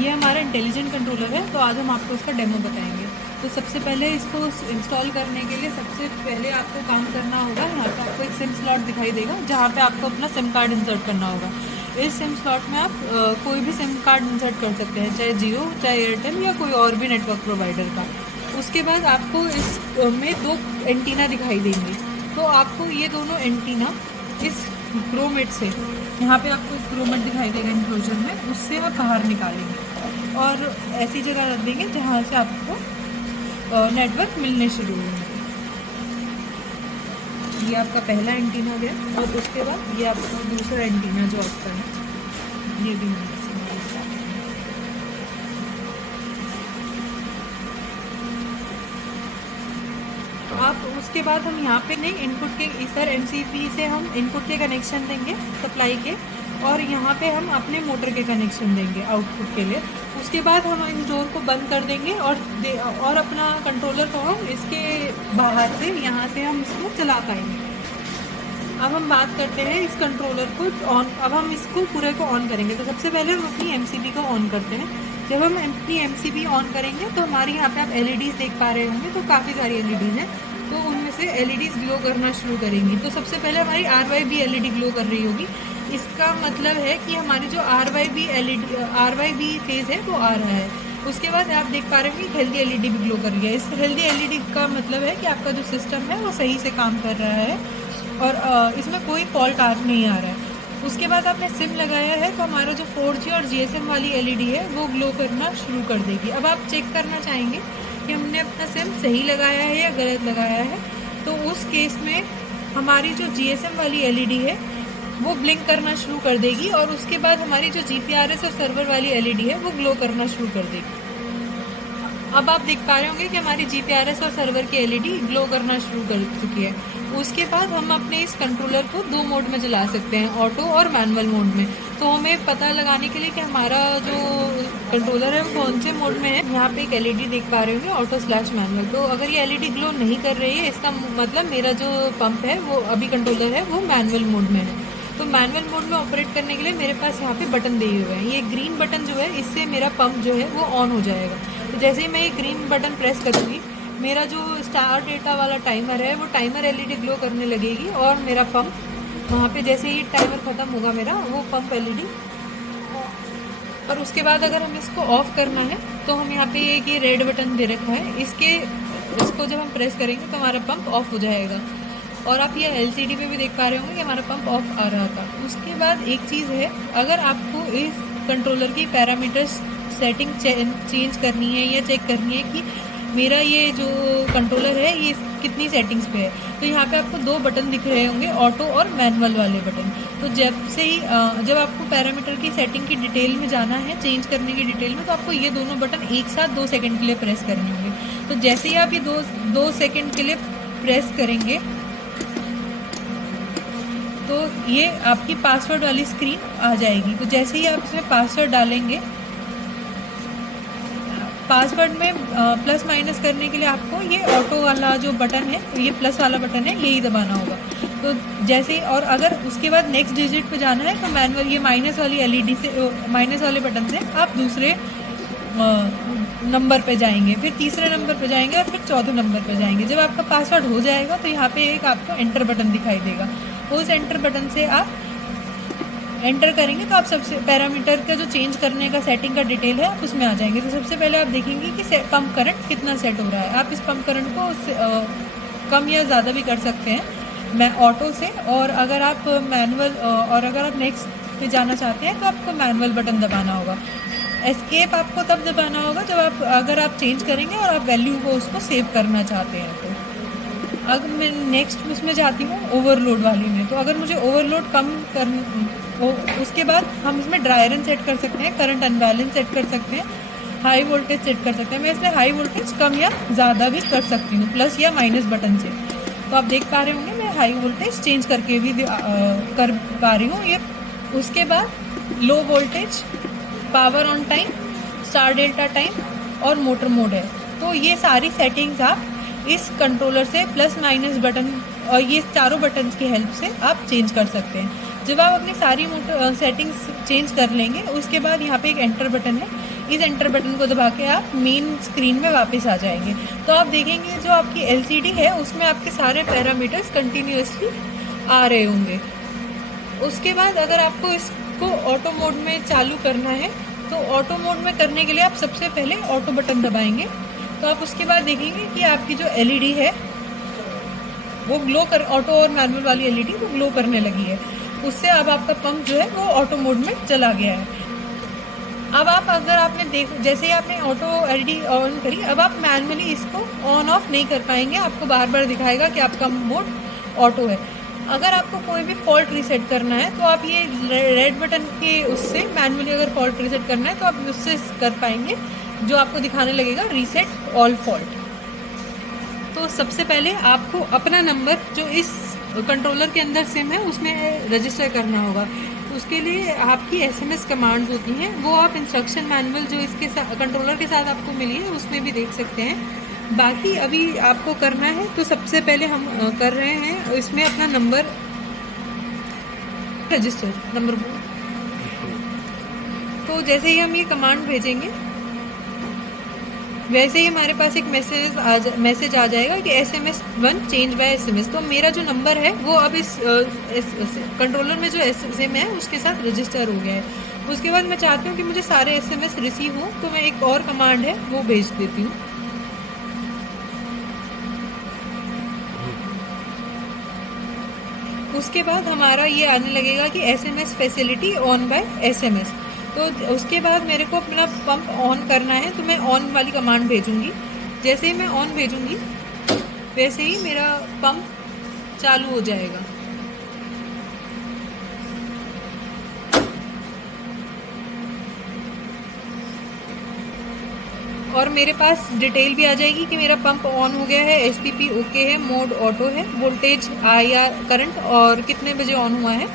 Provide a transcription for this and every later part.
ये हमारा intelligent controller है, तो आज हम आपको इसका डेमो बताएंगे। तो सबसे पहले इसको इंस्टॉल करने के लिए सबसे पहले आपको काम करना होगा, यहाँ पे आपको एक सिम स्लॉट दिखाई देगा जहाँ पे आपको अपना सिम कार्ड इंसर्ट करना होगा। इस सिम स्लॉट में आप कोई भी सिम कार्ड इंसर्ट कर सकते हैं, चाहे जियो, चाहे एयरटेल या कोई और भी नेटवर्क प्रोवाइडर का। उसके बाद आपको इस में 2 एंटीना दिखाई देंगे, तो आपको ये दोनों एंटीना इस ग्रोमेट से, यहाँ पे आपको एक ग्रोमेट दिखाई देगा इंक्लोजर में, उससे आप बाहर निकालेंगे और ऐसी जगह रख देंगे जहाँ से आपको नेटवर्क मिलने शुरू होंगे। ये आपका पहला एंटीना गया और उसके बाद ये आपका दूसरा एंटीना जो आपका है, ये भी आप उसके बाद हम यहाँ पे नहीं इनपुट के इधर MCB से हम इनपुट के कनेक्शन देंगे सप्लाई के, और यहाँ पे हम अपने मोटर के कनेक्शन देंगे आउटपुट के लिए। उसके बाद हम इस डोर को बंद कर देंगे और अपना कंट्रोलर को हम इसके बाहर से यहाँ से हम इसको चला पाएंगे। अब हम बात करते हैं इस कंट्रोलर को ऑन। अब हम इसको पूरे को ऑन करेंगे, तो सबसे पहले हम अपनी MCB को ऑन करते हैं। जब हम अपनी MCB ऑन करेंगे तो हमारे यहाँ पे आप LEDs देख पा रहे होंगे, तो काफ़ी सारी LEDs हैं, तो उनमें से LEDs ग्लो करना शुरू करेंगी। तो सबसे पहले हमारी RYB LED ग्लो कर रही होगी। इसका मतलब है कि हमारी जो RYB फेज है वो आ रहा है। उसके बाद आप देख पा रहे होंगे हेल्दी LED भी ग्लो कर रही है। इस हेल्दी LED का मतलब है कि आपका जो सिस्टम है वो सही से काम कर रहा है और इसमें कोई फॉल्ट नहीं आ रहा है। उसके बाद आपने सिम लगाया है तो हमारा जो 4G और GSM वाली LED है वो ग्लो करना शुरू कर देगी। अब आप चेक करना चाहेंगे कि हमने अपना सिम सही लगाया है या गलत लगाया है, तो उस केस में हमारी जो GSM वाली LED है वो ब्लिंक करना शुरू कर देगी और उसके बाद हमारी जो GPRS और सर्वर वाली LED है वो ग्लो करना शुरू कर देगी। अब आप देख पा रहे होंगे कि हमारी GPRS और सर्वर की LED ग्लो करना शुरू कर चुकी है। उसके बाद हम अपने इस कंट्रोलर को 2 मोड में चला सकते हैं, ऑटो और मैनुअल मोड में। तो हमें पता लगाने के लिए कि हमारा जो कंट्रोलर है वो कौन से मोड में है, यहाँ पे एक LED देख पा रहे होंगे ऑटो/मैनुअल। तो अगर ये LED ग्लो नहीं कर रही है, इसका मतलब मेरा जो पंप है वो अभी कंट्रोलर है वो मैनुअल मोड में है। तो मैनुअल मोड में ऑपरेट करने के लिए मेरे पास यहाँ पे बटन दिए हुए हैं। ये ग्रीन बटन जो है इससे मेरा पंप जो है वो ऑन हो जाएगा। तो जैसे ही मैं ये ग्रीन बटन प्रेस करूँगी, मेरा जो स्टार डेटा वाला टाइमर है वो टाइमर LED ग्लो करने लगेगी और मेरा पंप वहाँ पे जैसे ही टाइमर ख़त्म होगा मेरा वो पंप LED। और उसके बाद अगर हम इसको ऑफ़ करना है तो हम यहाँ पे एक ये रेड बटन दे रखा है, इसको जब हम प्रेस करेंगे तो हमारा पंप ऑफ हो जाएगा। और आप ये LCD पे भी देख पा रहे होंगे कि हमारा पंप ऑफ आ रहा था। उसके बाद एक चीज़ है, अगर आपको इस कंट्रोलर की पैरामीटर्स सेटिंग चेंज करनी है या चेक करनी है कि मेरा ये जो कंट्रोलर है ये कितनी सेटिंग्स पे है, तो यहाँ पे आपको 2 बटन दिख रहे होंगे, ऑटो और मैनुअल वाले बटन। तो जब आपको पैरामीटर की सेटिंग की डिटेल में जाना है, चेंज करने की डिटेल में, तो आपको ये दोनों बटन एक साथ 2 सेकंड के लिए प्रेस करने होंगे। तो जैसे ही आप ये 2 सेकंड के लिए प्रेस करेंगे तो ये आपकी पासवर्ड वाली स्क्रीन आ जाएगी। तो जैसे ही आप इसमें पासवर्ड डालेंगे, पासवर्ड में प्लस माइनस करने के लिए आपको ये ऑटो वाला जो बटन है, ये प्लस वाला बटन है, यही दबाना होगा। तो जैसे ही, और अगर उसके बाद नेक्स्ट डिजिट पे जाना है तो मैनुअल ये माइनस वाली LED से, माइनस वाले बटन से आप दूसरे नंबर पे जाएंगे, फिर तीसरे नंबर पे जाएंगे और फिर चौथे नंबर पे जाएंगे। जब आपका पासवर्ड हो जाएगा तो यहाँ पे एक आपको एंटर बटन दिखाई देगा। उस एंटर बटन से आप एंटर करेंगे तो आप सबसे पैरामीटर का जो चेंज करने का सेटिंग का डिटेल है आप उसमें आ जाएंगे। तो सबसे पहले आप देखेंगे कि पंप करंट कितना सेट हो रहा है। आप इस पंप करंट को कम या ज़्यादा भी कर सकते हैं मैं ऑटो से, और अगर आप मैनुअल और अगर आप नेक्स्ट पे जाना चाहते हैं तो आपको मैनुअल बटन दबाना होगा। एस्केप आपको तब दबाना होगा जब अगर आप चेंज करेंगे और आप वैल्यू को उसको सेव करना चाहते हैं। तो अगर मैं नेक्स्ट उसमें जाती हूँ ओवरलोड वाली में, तो अगर मुझे ओवरलोड कम उसके बाद हम इसमें ड्राई रन सेट कर सकते हैं, करंट अनबैलेंस सेट कर सकते हैं, हाई वोल्टेज सेट कर सकते हैं। मैं इसमें हाई वोल्टेज कम या ज़्यादा भी कर सकती हूँ प्लस या माइनस बटन से। तो आप देख पा रहे होंगे मैं हाई वोल्टेज चेंज करके भी कर पा रही हूँ ये। उसके बाद low voltage, power on time, star delta time और मोटर मोड है। तो ये सारी सेटिंग्स आप इस कंट्रोलर से प्लस माइनस बटन और ये चारों बटन्स की हेल्प से आप चेंज कर सकते हैं। जब आप अपनी सारी सेटिंग्स चेंज कर लेंगे उसके बाद यहाँ पे एक एंटर बटन है, इस एंटर बटन को दबा के आप मेन स्क्रीन में वापस आ जाएंगे। तो आप देखेंगे जो आपकी LCD है उसमें आपके सारे पैरामीटर्स कंटिन्यूसली आ रहे होंगे। उसके बाद अगर आपको इसको ऑटो मोड में चालू करना है तो ऑटो मोड में करने के लिए आप सबसे पहले ऑटो बटन दबाएंगे। तो आप उसके बाद देखेंगे कि आपकी जो LED है वो ग्लो कर, ऑटो और मैनुअल वाली LED वो ग्लो करने लगी है। उससे अब आपका पंप जो है वो ऑटो मोड में चला गया है। अब आप अगर आपने जैसे ही आपने ऑटो LED ऑन करी, अब आप मैनुअली इसको ऑन ऑफ नहीं कर पाएंगे, आपको बार बार दिखाएगा कि आपका मोड ऑटो है। अगर आपको कोई भी फॉल्ट रीसेट करना है तो आप ये रेड बटन के उससे मैनुअली अगर फॉल्ट रीसेट करना है तो आप उससे कर पाएंगे, जो आपको दिखाने लगेगा रीसेट ऑल फॉल्ट। तो सबसे पहले आपको अपना नंबर जो इस कंट्रोलर के अंदर सिम है उसमें रजिस्टर करना होगा। उसके लिए आपकी SMS कमांड्स होती हैं, वो आप इंस्ट्रक्शन मैनुअल जो इसके कंट्रोलर के साथ आपको मिली है उसमें भी देख सकते हैं। बाकी अभी आपको करना है तो सबसे पहले हम कर रहे हैं इसमें अपना नंबर रजिस्टर नंबर। तो जैसे ही हम ये कमांड भेजेंगे वैसे ही हमारे पास एक मैसेज आ जाएगा कि SMS 1 चेंज बाय SMS। तो मेरा जो नंबर है वो अब इस कंट्रोलर में जो सिम है उसके साथ रजिस्टर हो गया है। उसके बाद मैं चाहती हूँ कि मुझे सारे SMS रिसीव हों, तो मैं एक और कमांड है वो भेज देती हूँ। उसके बाद हमारा ये आने लगेगा कि SMS facility on by SMS। तो उसके बाद मेरे को अपना पंप ऑन करना है, तो मैं ऑन वाली कमांड भेजूंगी। जैसे ही मैं ऑन भेजूंगी वैसे ही मेरा पंप चालू हो जाएगा। और मेरे पास डिटेल भी आ जाएगी कि मेरा पंप ऑन हो गया है, SPP ओके है, मोड ऑटो है, वोल्टेज IR करंट और कितने बजे ऑन हुआ है,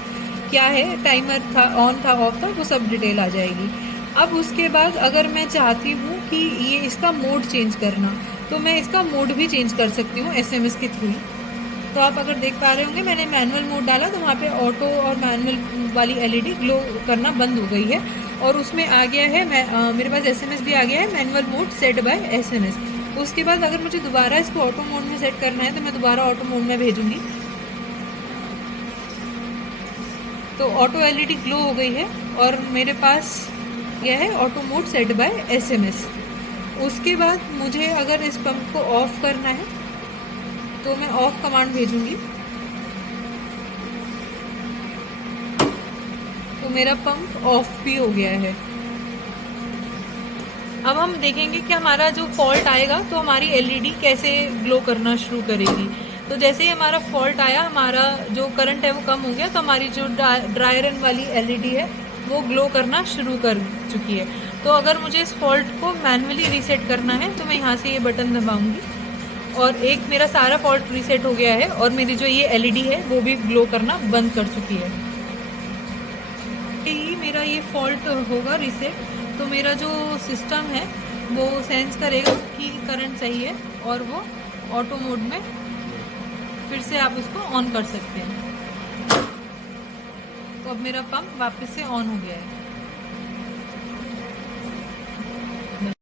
क्या है, टाइमर था, ऑन था, ऑफ था, वो सब डिटेल आ जाएगी। अब उसके बाद अगर मैं चाहती हूँ कि ये इसका मोड चेंज करना, तो मैं इसका मोड भी चेंज कर सकती हूँ SMS के थ्रू। तो आप अगर देख पा रहे होंगे मैंने मैनुअल मोड डाला तो वहाँ पे ऑटो और मैनुअल वाली LED ग्लो करना बंद हो गई है और उसमें आ गया है मेरे पास SMS भी आ गया है manual mode set by SMS। उसके बाद अगर मुझे दोबारा इसको ऑटो मोड में सेट करना है तो मैं दोबारा ऑटो मोड में भेजूंगी। तो ऑटो LED ग्लो हो गई है और मेरे पास यह है auto mode set by SMS। उसके बाद मुझे अगर इस पंप को ऑफ करना है तो मैं ऑफ कमांड भेजूंगी, तो मेरा पंप ऑफ भी हो गया है। अब हम देखेंगे कि हमारा जो फॉल्ट आएगा तो हमारी LED कैसे ग्लो करना शुरू करेगी। तो जैसे ही हमारा फॉल्ट आया, हमारा जो करंट है वो कम हो गया, तो हमारी जो ड्राई रन वाली LED है वो ग्लो करना शुरू कर चुकी है। तो अगर मुझे इस फॉल्ट को मैन्युअली रीसेट करना है तो मैं यहाँ से ये बटन दबाऊंगी और एक मेरा सारा फॉल्ट रीसेट हो गया है और मेरी जो ये LED है वो भी ग्लो करना बंद कर चुकी है। ही मेरा ये फॉल्ट होगा रीसेट, तो मेरा जो सिस्टम है वो सेंस करेगा कि करंट सही है और वो ऑटो मोड में फिर से आप उसको ऑन कर सकते हैं। तो अब मेरा पंप वापस से ऑन हो गया है।